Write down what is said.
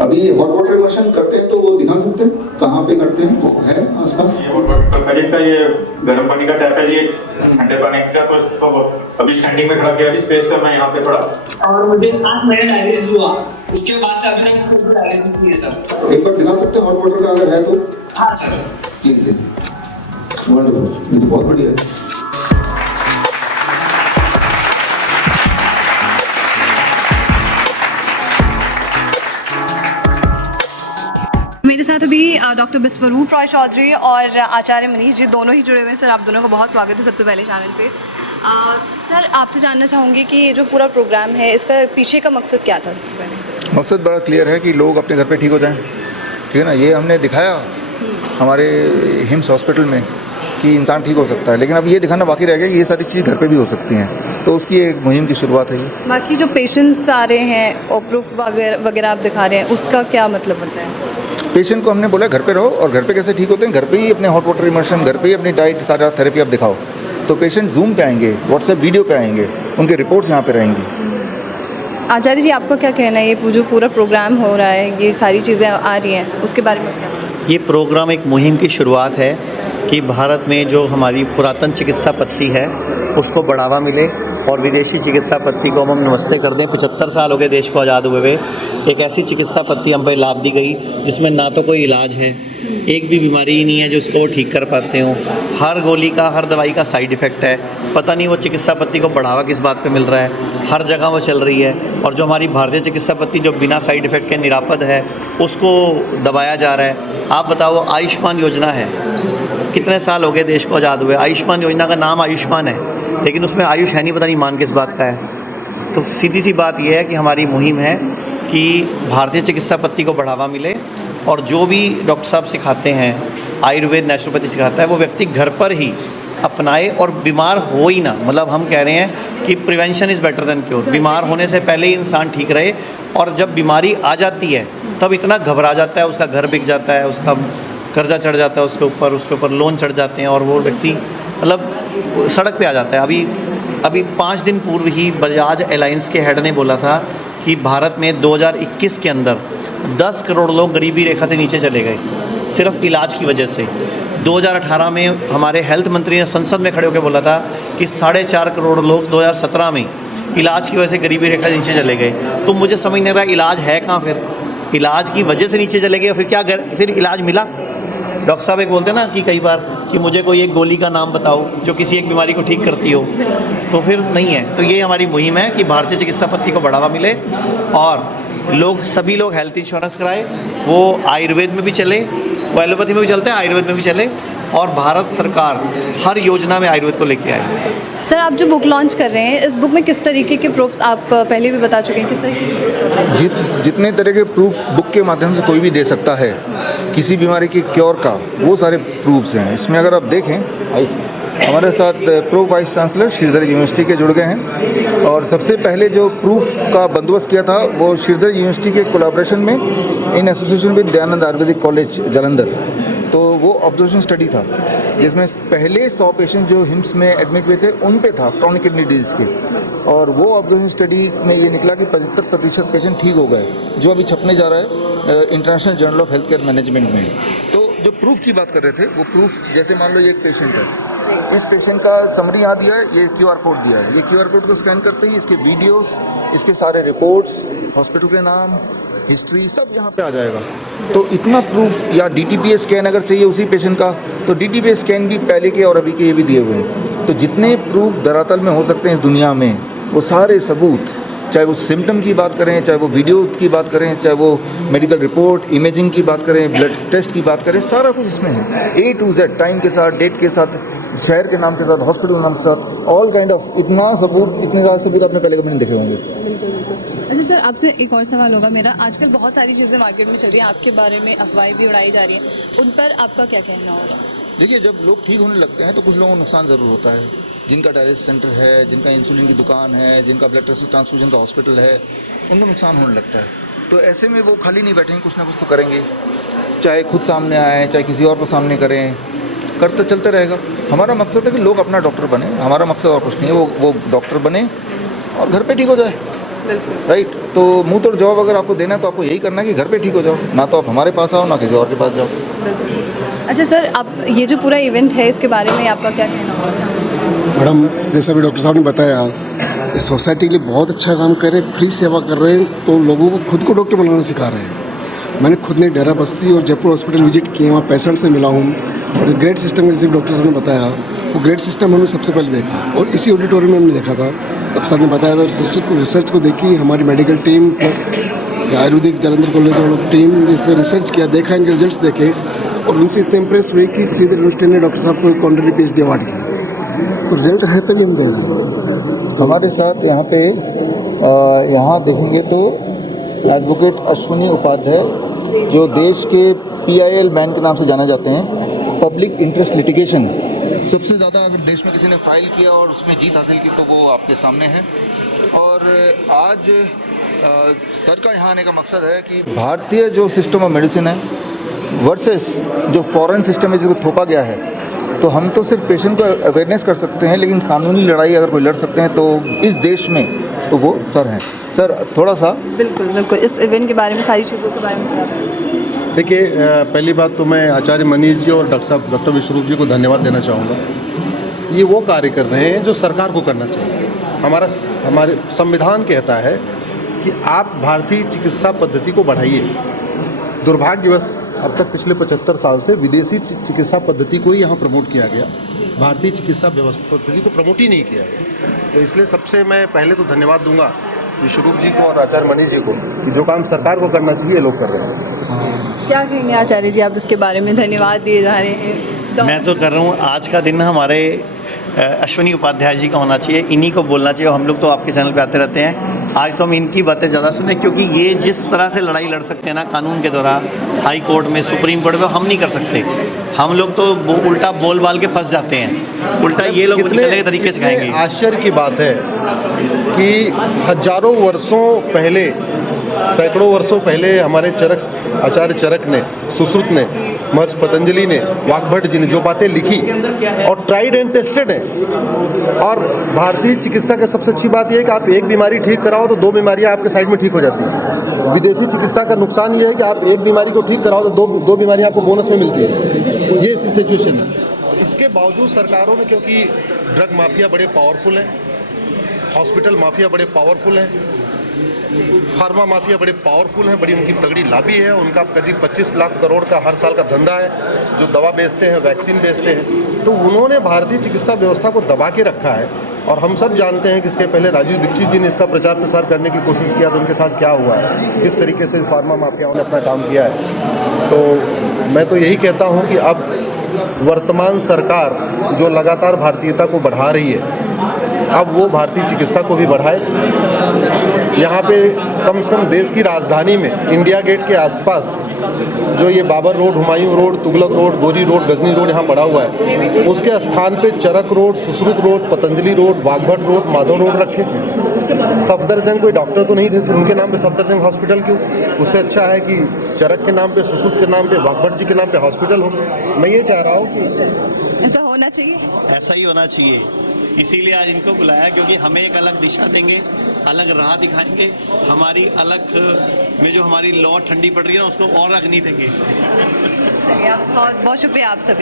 अभी hot water immersion करते हैं तो वो दिखा सकते हैं कहाँ पे करते हैं, वो है आसपास? करीब का ये गर्म पानी का टैप है, ये ठंडे पानी का, तो इसको अभी स्टैंडिंग में खड़ा किया, अभी स्पेस का मैं यहाँ पे थोड़ा, और मुझे 7 महीने डायलिसिस हुआ, उसके बाद से अभी तक कोई डायलिसिस नहीं है सर। एक बार दिखा सकते हैं हॉट वाटर का अगर है तो? हाँ सर, प्लीज देखिए। वंडरफुल, ये तो बहुत बढ़िया है। मेरे साथ अभी डॉक्टर बिस्वरूप रॉय चौधरी और आचार्य मनीष जी दोनों ही जुड़े हुए हैं। सर, आप दोनों का बहुत स्वागत है सबसे पहले चैनल पे। सर, आपसे जानना चाहूँगी कि ये जो पूरा प्रोग्राम है, इसका पीछे का मकसद क्या था? सबसे पहले मकसद बड़ा क्लियर है कि लोग अपने घर पे ठीक हो जाएं, ठीक है ना। ये हमने दिखाया हमारे हिम्स हॉस्पिटल में कि इंसान ठीक हो सकता है, लेकिन अब ये दिखाना बाकी रह गया कि ये सारी चीज़ घर पे भी हो सकती हैं। तो उसकी एक मुहिम की शुरुआत है ये। बाकी जो पेशेंट्स आ रहे हैं और प्रूफ वगैरह आप दिखा रहे हैं, उसका क्या मतलब बनता है? पेशेंट को हमने बोला घर पे रहो, और घर पे कैसे ठीक होते हैं, घर पे ही अपने हॉट वाटर इमर्शन, घर पे ही अपनी डाइट सारा थेरेपी आप दिखाओ। तो पेशेंट जूम पे आएंगे, व्हाट्सएप वीडियो पे आएंगे, उनके रिपोर्ट्स यहाँ पे रहेंगी। आचार्य जी, आपका क्या कहना है? ये जो पूरा प्रोग्राम हो रहा है, ये सारी चीज़ें आ रही हैं, उसके बारे में क्या? ये प्रोग्राम एक मुहिम की शुरुआत है कि भारत में जो हमारी पुरातन चिकित्सा पद्धति है उसको बढ़ावा मिले और विदेशी चिकित्सा पद्धति को हम नमस्ते कर दें। 75 साल हो गए देश को आज़ाद हुए हुए, एक ऐसी चिकित्सा पद्धति हम पे लाद दी गई जिसमें ना तो कोई इलाज है, एक भी बीमारी ही नहीं है जो उसको वो ठीक कर पाते हो। हर गोली का, हर दवाई का साइड इफ़ेक्ट है। पता नहीं वो चिकित्सा पद्धति को बढ़ावा किस बात पे मिल रहा है, हर जगह वो चल रही है। और जो हमारी भारतीय चिकित्सा पद्धति जो बिना साइड इफ़ेक्ट के निरापद है, उसको दबाया जा रहा है। आप बताओ, आयुष्मान योजना है, कितने साल हो गए देश को आज़ाद हुए, आयुष्मान योजना का नाम आयुष्मान है, लेकिन उसमें आयुष है नहीं, पता नहीं मान किस बात का है। तो सीधी सी बात यह है कि हमारी मुहिम है कि भारतीय चिकित्सा पद्धति को बढ़ावा मिले, और जो भी डॉक्टर साहब सिखाते हैं, आयुर्वेद नेचुरोपैथी सिखाता है, वो व्यक्ति घर पर ही अपनाए और बीमार हो ही ना। मतलब हम कह रहे हैं कि prevention is better than cure. बीमार होने से पहले ही इंसान ठीक रहे, और जब बीमारी आ जाती है तब इतना घबरा जाता है, उसका घर बिक जाता है, उसका कर्जा चढ़ जाता है उसके ऊपर लोन चढ़ जाते हैं, और वो व्यक्ति मतलब सड़क पे आ जाता है। अभी 5 दिन पूर्व ही बजाज एलायंस के हेड ने बोला था कि भारत में 2021 के अंदर 10 करोड़ लोग गरीबी रेखा से नीचे चले गए सिर्फ इलाज की वजह से। 2018 में हमारे हेल्थ मंत्री ने संसद में खड़े होकर बोला था कि 4.5 करोड़ लोग 2017 में इलाज की वजह से गरीबी रेखा से नीचे चले गए। तो मुझे समझ नहीं रहा इलाज है कहाँ? फिर इलाज की वजह से नीचे चले गए, फिर इलाज मिला? डॉक्टर साहब एक बोलते हैं ना कि कई बार कि मुझे कोई एक गोली का नाम बताओ जो किसी एक बीमारी को ठीक करती हो, तो फिर नहीं है। तो ये हमारी मुहिम है कि भारतीय चिकित्सा पद्धति को बढ़ावा मिले, और सभी लोग हेल्थ इंश्योरेंस कराए। वो आयुर्वेद में भी चले, वो एलोपैथी में भी चलते हैं, आयुर्वेद में भी चले, और भारत सरकार हर योजना में आयुर्वेद को लेके आए। सर, आप जो बुक लॉन्च कर रहे हैं, इस बुक में किस तरीके के प्रूफ्स, आप पहले भी बता चुके हैं, किस तरीके के प्रूफ्स? जितने तरह के प्रूफ बुक के माध्यम से कोई भी दे सकता है किसी बीमारी के क्योर का, वो सारे प्रूफ्स हैं इसमें। अगर आप देखें, हमारे साथ pro vice chancellor Shridhar University के जुड़ गए हैं, और सबसे पहले जो प्रूफ का बंदोबस्त किया था वो श्रीधर यूनिवर्सिटी के कोलैबोरेशन में in association with Dayanand Ayurvedic college Jalandhar. तो वो ऑब्जर्वेशन स्टडी था जिसमें पहले 100 पेशेंट जो हिम्स में एडमिट हुए थे उन पे था क्रॉनिक किडनी डिजीज़ के, और वो ऑब्जर्वेशन स्टडी में ये निकला कि 75% पेशेंट ठीक हो गए, जो अभी छपने जा रहा है international journal of health care management में। तो जो प्रूफ की बात कर रहे थे, वो प्रूफ जैसे मान लो ये एक पेशेंट है, इस पेशेंट का समरी यहाँ दिया है, ये QR कोड दिया है, ये QR कोड को स्कैन करते ही इसके वीडियोस, इसके सारे रिपोर्ट्स, हॉस्पिटल के नाम, हिस्ट्री सब यहाँ पे आ जाएगा। तो इतना प्रूफ, या DTPA स्कैन अगर चाहिए उसी पेशेंट का, तो DTPA स्कैन भी पहले के और अभी के ये भी दिए हुए हैं। तो जितने प्रूफ धरातल में हो सकते हैं इस दुनिया में, वो सारे सबूत, चाहे वो सिम्टम की बात करें, चाहे वो वीडियो की बात करें, चाहे वो मेडिकल रिपोर्ट, इमेजिंग की बात करें, ब्लड टेस्ट की बात करें, सारा कुछ इसमें है। A to Z, टाइम के साथ, डेट के साथ, शहर के नाम के साथ, हॉस्पिटल नाम के साथ, ऑल काइंड ऑफ इतना सबूत, इतने ज़्यादा सबूत आपने पहले कभी नहीं देखे होंगे। अच्छा सर, आपसे एक और सवाल होगा मेरा। आजकल बहुत सारी चीज़ें मार्केट में चल रही हैं, आपके बारे में अफवाहें भी उड़ाई जा रही हैं, उन पर आपका क्या कहना होगा? देखिए, जब लोग ठीक होने लगते हैं तो कुछ लोगों को नुकसान ज़रूर होता है। जिनका डायलिसिस सेंटर है, जिनका इंसुलिन की दुकान है, जिनका ब्लड ट्रांसफ्यूजन का हॉस्पिटल है, उनको नुकसान होने लगता है। तो ऐसे में वो खाली नहीं बैठेंगे, कुछ ना कुछ तो करेंगे, चाहे खुद सामने आए, चाहे किसी और को सामने करें, करते चलते रहेगा। हमारा मकसद है कि लोग अपना डॉक्टर बने, हमारा मकसद और कुछ नहीं है। वो डॉक्टर बने और घर पे ठीक हो जाए। बिल्कुल। राइट। तो मुंह तोड़ जवाब अगर आपको देना है तो आपको यही करना है कि घर पे ठीक हो जाओ, ना तो आप हमारे पास आओ ना किसी और के पास जाओ। बिल्कुल। अच्छा सर, अब ये जो पूरा इवेंट है इसके बारे में आपका क्या कहना होगा? मैडम, जैसा भी डॉक्टर साहब ने बताया, इस सोसाइटी के लिए बहुत अच्छा काम कर रहे हैं, फ्री सेवा कर रहे हैं, तो लोगों को खुद को डॉक्टर बनाना सिखा रहे हैं। मैंने खुद ने डेरा बस्सी और जयपुर हॉस्पिटल विजिट किए, वहाँ पेशेंट से मिला हूँ, और ग्रेड सिस्टम जैसे डॉक्टर साहब ने बताया, वो ग्रेड सिस्टम हमने सबसे पहले देखा और इसी ऑडिटोरियम में हमने देखा था। तब सर ने बताया था, रिसर्च को देखी हमारी medical team plus Ayurvedic Jalandhar college वालों की टीम, जिससे रिसर्च किया, देखा, इनके रिजल्ट्स देखे और उनसे इतने इंप्रेस हुए कि श्रीधर यूनिवर्सिटी ने डॉक्टर साहब को एक ऑनररी PhD अवार्ड किया। तो रिजल्ट है तभी हम दे रहे हैं। हमारे साथ यहाँ पे यहाँ देखेंगे तो एडवोकेट अश्विनी उपाध्याय, जो देश के PIL मैन के नाम से जाने जाते हैं। पब्लिक इंटरेस्ट लिटिगेशन सबसे ज़्यादा अगर देश में किसी ने फाइल किया और उसमें जीत हासिल की तो वो आपके सामने है। और आज सर का यहाँ आने का मकसद है कि भारतीय जो सिस्टम ऑफ मेडिसिन है वर्सेस जो फॉरेन सिस्टम है जिसको थोपा गया है, तो हम तो सिर्फ पेशेंट को अवेयरनेस कर सकते हैं, लेकिन कानूनी लड़ाई अगर कोई लड़ सकते हैं तो इस देश में तो वो सर हैं। सर थोड़ा सा बिल्कुल बिल्कुल, इस इवेंट के बारे में, सारी चीज़ों के बारे में सर। देखिए, पहली बात तो मैं आचार्य मनीष जी और डॉक्टर विश्वरूप जी को धन्यवाद देना चाहूँगा। ये वो कार्य कर रहे हैं जो सरकार को करना चाहिए। हमारे संविधान कहता है कि आप भारतीय चिकित्सा पद्धति को बढ़ाइए। दुर्भाग्यवश अब तक पिछले 75 साल से विदेशी चिकित्सा पद्धति को ही यहाँ प्रमोट किया गया, भारतीय चिकित्सा व्यवस्था पद्धति को प्रमोट ही नहीं किया गया। तो इसलिए सबसे मैं पहले तो धन्यवाद दूंगा विश्वरूप जी को और आचार्य मनीष जी को कि जो काम सरकार को करना चाहिए ये लोग कर रहे हैं। क्या कहेंगे आचार्य जी आप इसके बारे में? धन्यवाद दिए जा रहे हैं। मैं तो कर रहा हूँ, आज का दिन हमारे अश्विनी उपाध्याय जी का होना चाहिए, इन्हीं को बोलना चाहिए। हम लोग तो आपके चैनल पे आते रहते हैं, आज तो हम इनकी बातें ज़्यादा सुने, क्योंकि ये जिस तरह से लड़ाई लड़ सकते हैं ना कानून के द्वारा, हाई कोर्ट में, सुप्रीम कोर्ट में, हम नहीं कर सकते। हम लोग तो उल्टा बोल बाल के फंस जाते हैं, उल्टा ये लोग निकलने के तरीके सिखाएंगे। आश्चर्य की बात है कि हजारों वर्षों पहले, सैकड़ों वर्षों पहले हमारे चरक, आचार्य चरक ने, सुश्रुत ने, महर्षि पतंजलि ने, वाग्भट जी ने जो बातें लिखी और ट्राइड एंड टेस्टेड है। और भारतीय चिकित्सा की सबसे अच्छी बात यह है कि आप एक बीमारी ठीक कराओ तो 2 बीमारियां आपके साइड में ठीक हो जाती हैं। विदेशी चिकित्सा का नुकसान ये है कि आप एक बीमारी को ठीक कराओ तो दो बीमारियां आपको बोनस में मिलती है। ये सिचुएशन है। इसके बावजूद सरकारों ने, क्योंकि ड्रग माफिया बड़े पावरफुल हैं, हॉस्पिटल माफिया बड़े पावरफुल हैं, फार्मा माफिया बड़े पावरफुल हैं, बड़ी उनकी तगड़ी लॉबी है, उनका करीब 25 लाख करोड़ का हर साल का धंधा है, जो दवा बेचते हैं, वैक्सीन बेचते हैं। तो उन्होंने भारतीय चिकित्सा व्यवस्था को दबा के रखा है। और हम सब जानते हैं कि इसके पहले राजीव दीक्षित जी ने इसका प्रचार प्रसार करने की कोशिश किया तो उनके साथ क्या हुआ है, किस तरीके से फार्मा माफियाओं ने अपना काम किया है। तो मैं तो यही कहता हूँ कि अब वर्तमान सरकार जो लगातार भारतीयता को बढ़ा रही है, अब वो भारतीय चिकित्सा को भी बढ़ाए। यहाँ पे कम से कम देश की राजधानी में, इंडिया गेट के आसपास जो ये Babar road, Humayun road, Tughlaq road, Ghori road, Ghazni road यहाँ पड़ा हुआ है, उसके स्थान पे Charak road, Sushruta road, Patanjali road, Vagbhata road, Madhav road रखे। सफदरजंग कोई डॉक्टर तो नहीं थे, फिर उनके नाम पे सफदरजंग हॉस्पिटल क्यों? उससे अच्छा है कि चरक के नाम पे, सुश्रुत के नाम पे, वाग्भट जी के नाम पे हॉस्पिटल हो। मैं ये चाह रहा हूँ कि ऐसा होना चाहिए, ऐसा ही होना चाहिए। इसीलिए आज इनको बुलाया, क्योंकि हमें एक अलग दिशा देंगे, अलग राह दिखाएंगे। हमारी अलग में जो हमारी लौ ठंडी पड़ रही है ना, उसको और रखनी देंगे। चलिए, आप बहुत बहुत शुक्रिया आप सभी।